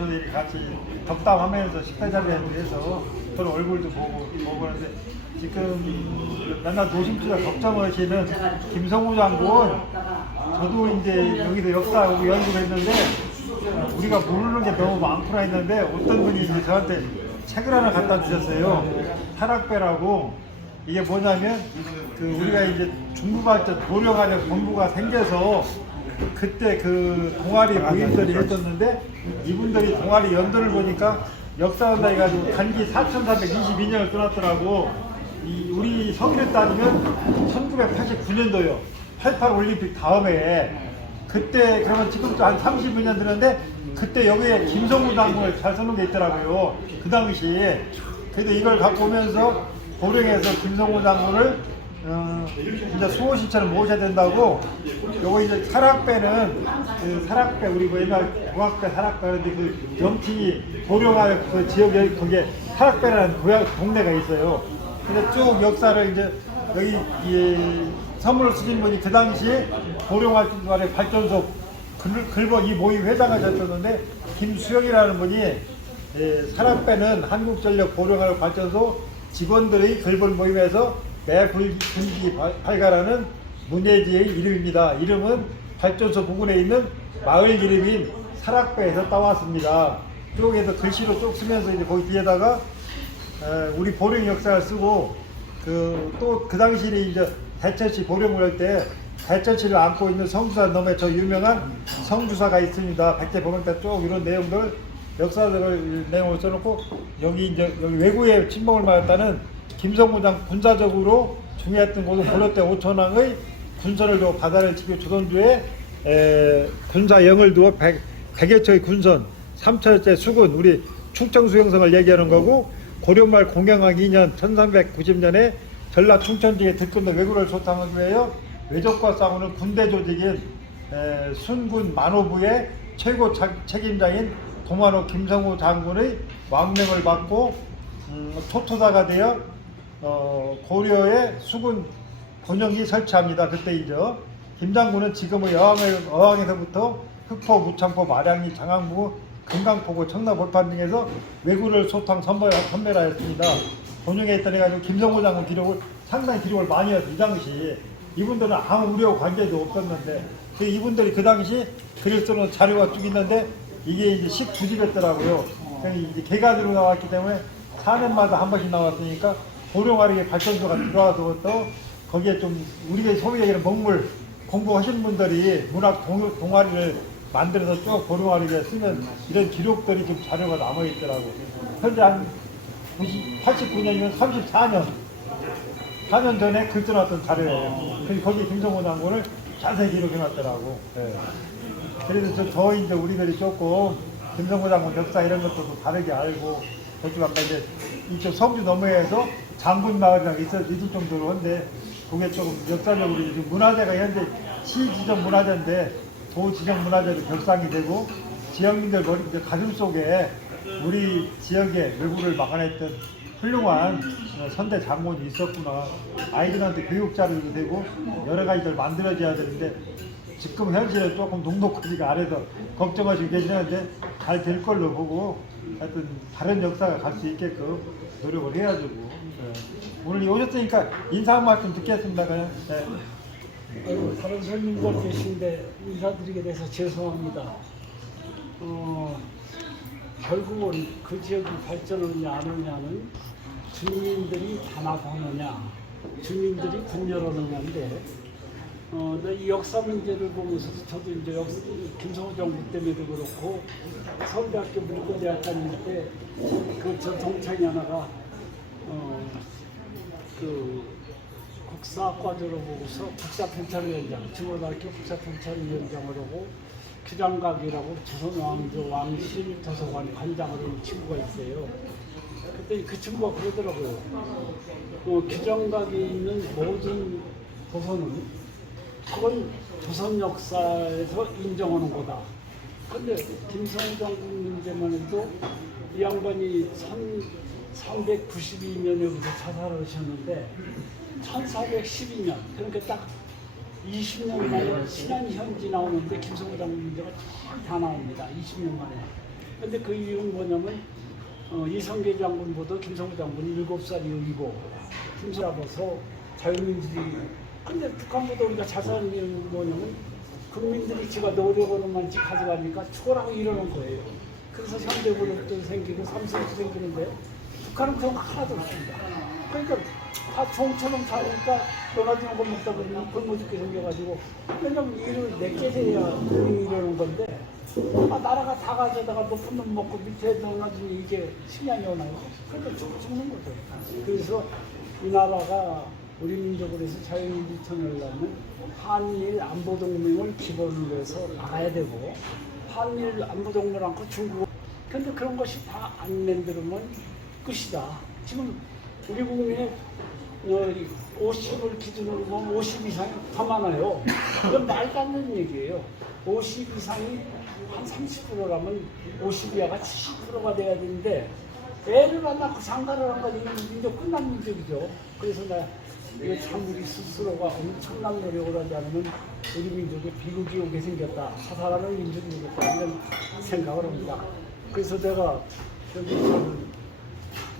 오셔서 이렇게 같이 덕담하면서 식사 자리에도 해서 서로 얼굴도 보고 하는데 지금 맨날 노심초사 걱정하시는 김성우 장군, 저도 이제 여기서 역사하고 연구했는데 우리가 모르는 게 너무 많구나 했는데 어떤 분이 이제 저한테 책을 하나 갖다 주셨어요. 타락배라고. 이게 뭐냐면 우리가 이제 중부발전 도령안에 본부가 생겨서 그때 그 동아리 모임들이 했었는데 이분들이 동아리 연도를 보니까 역사한다 해가지고 단기 4322년을 떠났더라고. 우리 서기를 따지면 1989년도요. 88 올림픽 다음에 그때 그러면 지금도 한 32년 되는데 그때 여기에 김성우 장군을 잘 써놓은 게 있더라고요. 그 당시에. 그래서 이걸 갖고 오면서 고령에서 김성우 장군을 이제 수호신처를 모셔야 된다고. 요거 이제 사락배는 사락배 우리 뭐 옛날 고학배 사락배 그런데 그 영치 고령할 그 지역에 거기에 사락배라는 고향 동네가 있어요. 근데 쭉 역사를 이제 여기 선물을 쓰신 분이 그 당시에 고령활동의 발전소 글본 이 모임 회장하셨었는데 김수영이라는 분이 사락배는 한국전력 고령활 발전소 직원들의 글본 모임에서 매 분기 발가라는 문예지의 이름입니다. 이름은 발전소 부근에 있는 마을 이름인 사락배에서 따왔습니다. 쪽에서 글씨로 쭉 쓰면서 이제 거기 뒤에다가 우리 보령 역사를 쓰고 또 그 당시에 이제 대천시 보령을 할 때 대천시를 안고 있는 성주사 넘에 저 유명한 성주사가 있습니다. 백제보명대 쭉 이런 내용들 역사적을 내용을 써놓고 여기 외구에 침범을 받았다는 김성우 장 군사적으로 중요했던 곳은 고려때 오천왕의 군선을 두고 바다를 지키고 조선주의 군사영을 두어 100여 척의 군선 3천여째 수군 우리 충청수영성을 얘기하는 거고 고려말 공양왕 2년 1390년에 전라 충천지에 들끓는 왜구를 소탕하기 위하여 외적과 싸우는 군대 조직인 순군 만호부의 최고 책임자인 도만호 김성우 장군의 왕명을 받고 토토사가 되어 고려의 수군 본영이 설치합니다. 그때이죠. 김 장군은 지금의 어항에서부터 흑포, 무창포, 마량리, 장항부, 금강포구, 청라볼판 등에서 왜구를 소탕 선별하였습니다. 본영에 있던 해가지고 김성우 장군 기록을 상당히 기록을 많이 해서 이 당시 이분들은 아무 우려 관계도 없었는데 이분들이 그 당시 글을 쓰는 자료가 쭉 있는데 이게 이제 19집이었더라고요. 이제 개가 들어나왔기 때문에 4년마다 한 번씩 나왔으니까 고령화력의 발전소가 들어와서 또 거기에 좀 우리가 소위 얘기하는 먹물 공부하시는 분들이 문학 동아리를 만들어서 쭉 고령화력에 쓰면 이런 기록들이 좀 자료가 남아있더라고. 현재 한 89년이면 4년 전에 글 써놨던 자료예요. 그래서 거기 김성호 장군을 자세히 기록해놨더라고. 네. 그래서 저 이제 우리들이 조금 김성호 장군 역사 이런 것도 좀 다르게 알고 저쪽 아까 이제 이쪽 성주 너머에서 장군 마을이랑 있을 정도로 한데 그게 조금 역사적으로 지금 문화재가 현재 시 지정 문화재인데 도 지정 문화재도 결상이 되고 지역민들 머리 가슴 속에 우리 지역의 외구를 막아냈던 훌륭한 선대 장군이 있었구나. 아이들한테 교육 자료도 되고 여러 가지들 만들어져야 되는데 지금 현실에 조금 녹록하지가 않아서 걱정하시고 계시는데 잘 될 걸로 보고 하여튼 다른 역사가 갈 수 있게끔 노력을 해야죠. 네. 오늘 오셨으니까 인사 한 말씀 듣겠습니다. 그냥. 네. 다른 손님들 계신데 인사드리게 돼서 죄송합니다. 결국은 그 지역이 발전하느냐 안 하느냐는 주민들이 단합하느냐 주민들이 분열하느냐인데 이 역사 문제를 보면서도 저도 이제 김성호 정부 때문에도 그렇고 서울대학교 물리대학 다닐 때 저 동창이 하나가 그 국사과제로 보고서 국사편찬위원장, 중고등학교 국사편찬위원장을 하고 규장각이라고 조선왕조 왕실 도서관 관장을 한 친구가 있어요. 그때 그 친구가 그러더라고요. 규장각에 있는 모든 도서는 그건 조선 역사에서 인정하는 거다. 근데 김성우 장군 문제만 해도 이 양반이 392년에부터 자살을 하셨는데 1412년 그러니까 딱 20년 만에 신안현지 나오는데 김성우 장군 문제가 다 나옵니다. 20년 만에. 근데 그 이유는 뭐냐면 이성계 장군보다 김성우 장군이 7살이 어리고 김수라버서 자유민주주의. 근데 북한보다 우리가 잘 사는 이유는 뭐냐면 국민들이 지가 노력으로만 가져가니까 초라고 이러는 거예요. 그래서 현대그룹도 생기고 삼성도 생기는데 북한은 그런 거 하나도 없습니다. 그러니까 다 종처럼 사니까 놀아주는 거 먹다 보면 굶어 죽게 생겨가지고 왜냐면 일을 내게 해야 이러는 건데 나라가 다 가져다가 높은 놈 먹고 밑에 놀아주니 이게 식량이 오나요? 그러니까 죽는 거죠. 그래서 이 나라가 우리 민족으로 해서 자유민주 청년이라면 한일 안보동맹을 기본으로 해서 나가야 되고 한일 안보동맹 않고 중국 근데 그런 것이 다 안 만들면 끝이다. 지금 우리 국민의 50을 기준으로 보면 50 이상이 더 많아요. 이건 말도 안 되는 얘기예요. 50 이상이 한 30%라면 50이야가 70%가 돼야 되는데 애를 안 낳고 장가를 한 거지 민족 끝난 민족이죠. 그래서 이거 참 우리 스스로가 엄청난 노력을 하지 않으면 우리 민족이 비극이 오게 생겼다. 사살하는 민족이 되겠다. 이런 생각을 합니다. 그래서 내가 여기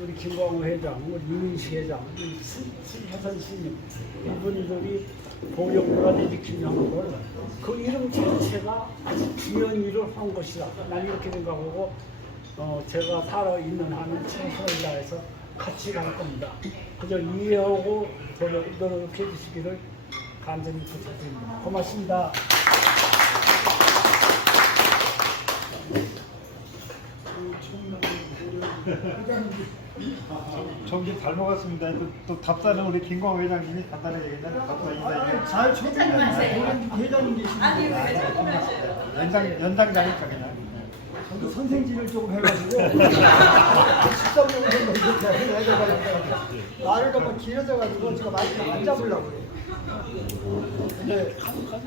우리 김광호 회장, 우리 이민식 회장, 신혜선 스님 이분들이 보령문화를 일으키는 걸 그 이름 자체가 아주 중요한 일을 한 것이다. 난 이렇게 생각하고 제가 살아있는 한은 최선을 다해서 같이 갈 겁니다. 그저 이해하고 노력해 주시기를 간절히 부탁드립니다. 고맙습니다. 정신 잘 먹었습니다. 또 답사는 우리 김광호 회장님이 간단하게 얘기했는데 답사 인사해. 잘 초빙하세요. 회장님 계시는데 연장자니까 그냥. 저도 선생질을 조금 해가지고 13년 정도 이렇게 해줘가지고 말을 너무 길어져가지고 제가 마이크를 안 잡으려고 그래요. 근데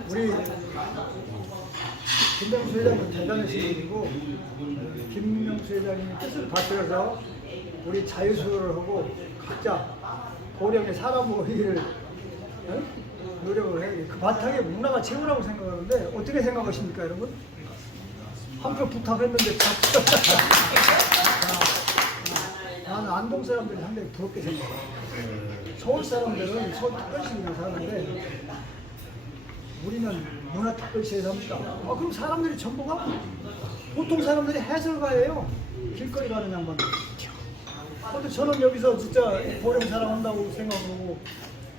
우리 김명수 회장님 대단하신 분이고 김명수 회장님이 뜻을 받들어서 우리 자유수를 하고 각자 고령의 사람으로 일을 노력을 해야 돼. 그 바탕에 문화가 최고라고 생각하는데 어떻게 생각하십니까, 여러분? 한표 부탁했는데 나는 안동 사람들이 상당히 부럽게 생각해. 서울 사람들은 서울 특별시에 사는데 우리는 문화특별시에 삽니다. 그럼 사람들이 전부가 보통 사람들이 해설가예요. 길거리 가는 양반들. 근데 저는 여기서 진짜 보령 사람 한다고 생각하고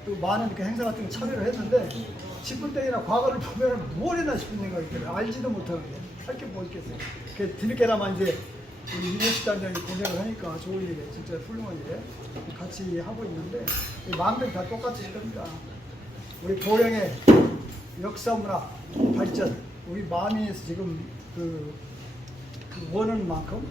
또 많은 이렇게 행사 같은 거 참여를 했는데 10분 때나 과거를 보면 뭘 했나 싶은 생각이 들어요. 알지도 못하고 할 게 뭐 있겠어요. 뒤늦게나마 이제 우리 유니버시티 단장이 고생을 하니까 좋은 일이에요. 진짜 훌륭한 일 같이 하고 있는데 마음들이 다 똑같으실 겁니다. 우리 보령의 역사 문화 발전 우리 마음에서 지금 그 원하는 만큼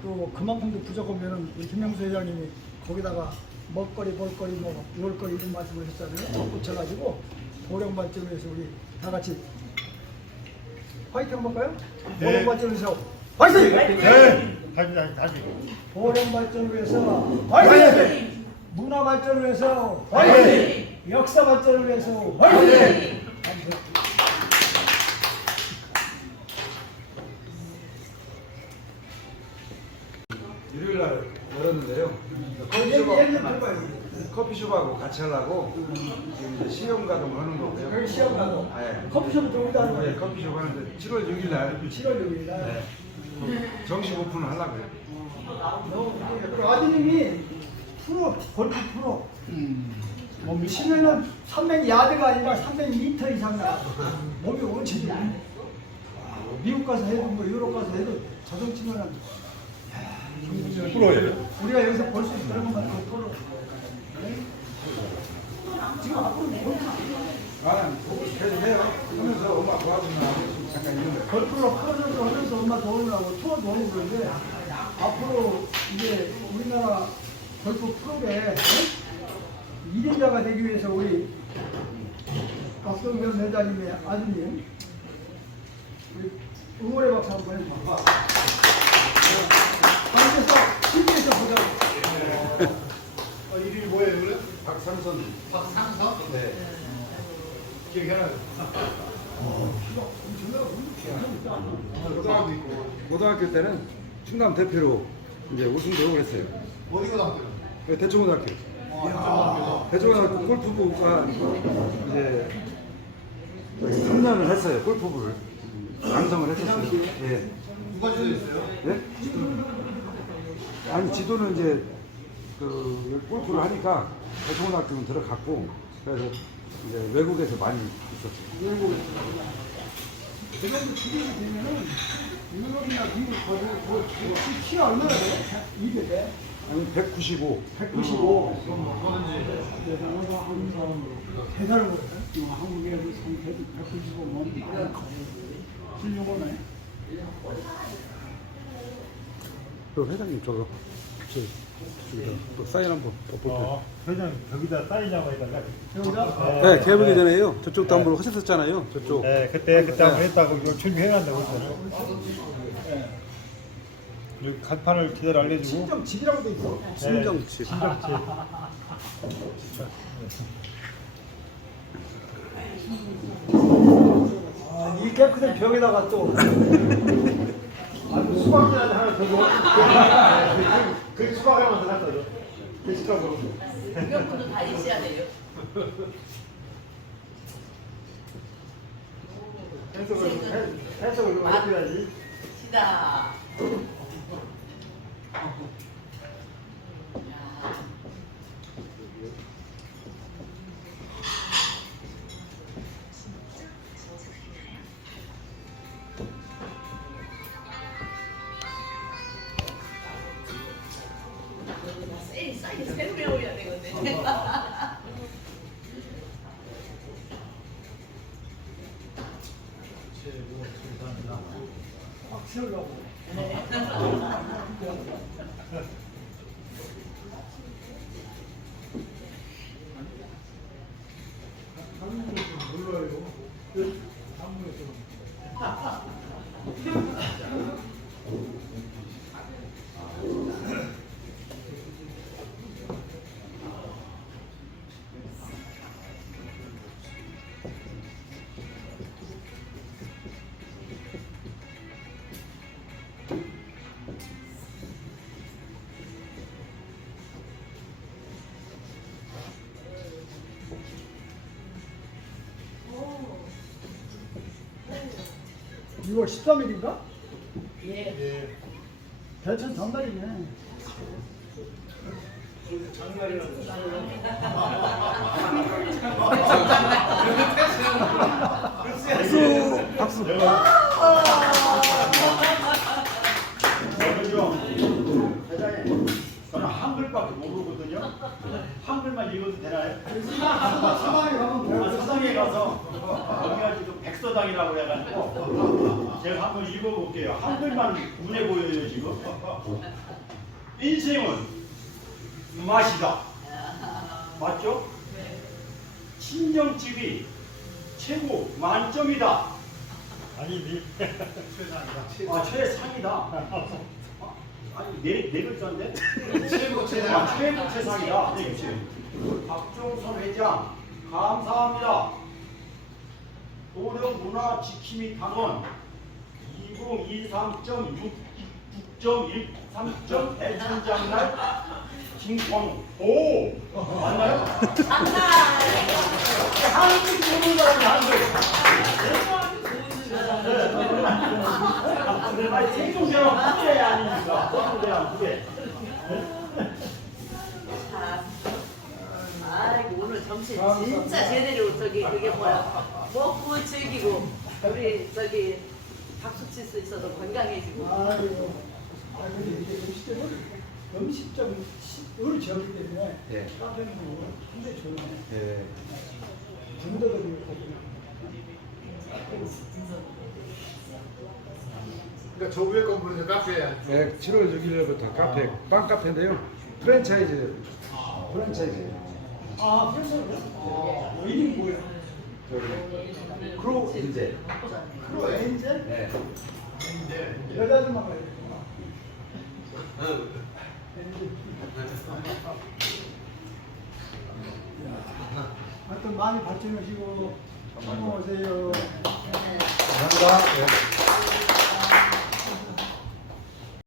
또 그만큼도 부족하면 우리 김명수 회장님이 거기다가 먹거리, 볼거리, 뭐 놀거리 이런 말씀을 하셨잖아요. 덧붙여가지고 보령 발전을 위해서 우리 다 같이 화이팅 한번 볼까요? 네. 보령 발전을 위해서 화이팅! 네. 다시. 보령 발전을 위해서 화이팅! 문화 발전을 위해서 화이팅! 역사 발전을 위해서 화이팅! 일요일날 열었는데요. 커피숍하고 같이 하려고 지금 이제 시험 가동 하는 거고요. 여기 시험 가도 네. 커피숍 들어오다 하는 네, 거예요. 커피숍 하는데 7월 6일날 7월 6일 날. 정식 오픈을 하려고요. 그리고 아드님이 프로, 골프 프로. 치면은 300야드가 아니라 300m 이상 나가. 몸이 원체 좋아. 미국 가서 해도 뭐 유럽 가서 해도 자동 치면은 프로예요. 우리가 여기서 볼 수 있는 것만 그 프로. 네? 지금 앞으로 골프 계속 해요. 하면서 엄마 도와주면 잠깐 있는 거예요. 골프로 프로전도 하면서 엄마 도움을 하고 투어도 하고 그러는데 앞으로 이제 우리나라 골프 프로에 1인자가 되기 위해서 우리 박성균 회장님의 아드님 우리 응원의 박수 한번 해주세요. 가운데서 힘내서 보자고. 이름이 뭐예요, 그래? 박상선. 박상석? 네. 기억해놔요. 고등학교 때는 충남 대표로 이제 우승도 하고 그랬어요. 어디가 나왔대요? 대충고등학교. 대충고등학교 골프부가 이제 3년을 했어요. 골프부를 양성을 했었어요. 예. 누가 지도했어요? 예? 아니 지도는 이제 그 골프를 하니까 대충고등학교는 들어갔고 그래서 이제 외국에서 많이 있었어요. 대전도 지금이 되면은 유럽이나 미국 키가 얼마나 돼? 200에? 아니 195. 195. 대단한 거 한국 사람으로. 대단한 거네. 한국에서 195면 많이 커요. 훌륭하네. 그 회장님 저거 저기다 또 사인 한번 볼게요. 회장 저기다 사인하고 해달라. 여기다? 네, 개업하기 전에요. 저쪽도 한번 하셨었잖아요. 저쪽. 네, 그때 한번 했다고 이거 준비해놨다고 했잖아요. 그리고 간판을 기다려 알려주고. 친정 집이라고 돼 있어. 신정집. 신정집. 아, 이 깨끗한 벽에다가 또. 수박이라도 하나 더 넣어. 그 수박을 만들었어요. 그 수박으로. 이것도 다 있어야 돼요. 해석을 좀 해줘야지. 시다. 사인 새로 배워야 되거든. 확 세우려고. 이월 13일인가? 예. 대천 전날이네. 박수. 회장님, 저는 한글밖에 모르거든요. 한글만 읽어도 되나요? 사방에 가면 배워. 사당에 가서 여기가 지금 백서당이라고 해가지고 제가 한번 읽어볼게요. 한글만 눈에 보여요 지금. 인생은 맛이다. 맞죠? 친정집이 최고 만점이다. 아니지. 최상이다. 아 최상이다. 아니 네 글자인데? 최고 최상. 최고 최상이다. 네, 그렇지. 박종선 회장 감사합니다. 도령 문화 지킴이 당원 2023.6.13. 대천장날 김광호 맞나요? 한국 보는 사람이 한국. 아니 생존자랑 후계 아닙니까? 생존자랑 후계. 아이고 오늘 점심 진짜 제대로 저기 그게 뭐야 먹고 즐기고 우리 저기 박수 칠 수 있어서 건강해지고. 아이고. 근데 이제 음식점 우리 지역이기 때문에 예. 카페는 굉장히 좋네. 예. 중도들이 있거든요. 그러니까 저 위에 건물은 카페야. 네, 7월 6일부터 카페, 빵 카페인데요. 프랜차이즈. 아, 그래서요? 이름이 뭐야? 저기 크로 인제. 크로 엔젤? 네. 여자들만 가야 되구나. 하여튼 많이 발전하시고 성공하세요. 감사합니다. 네.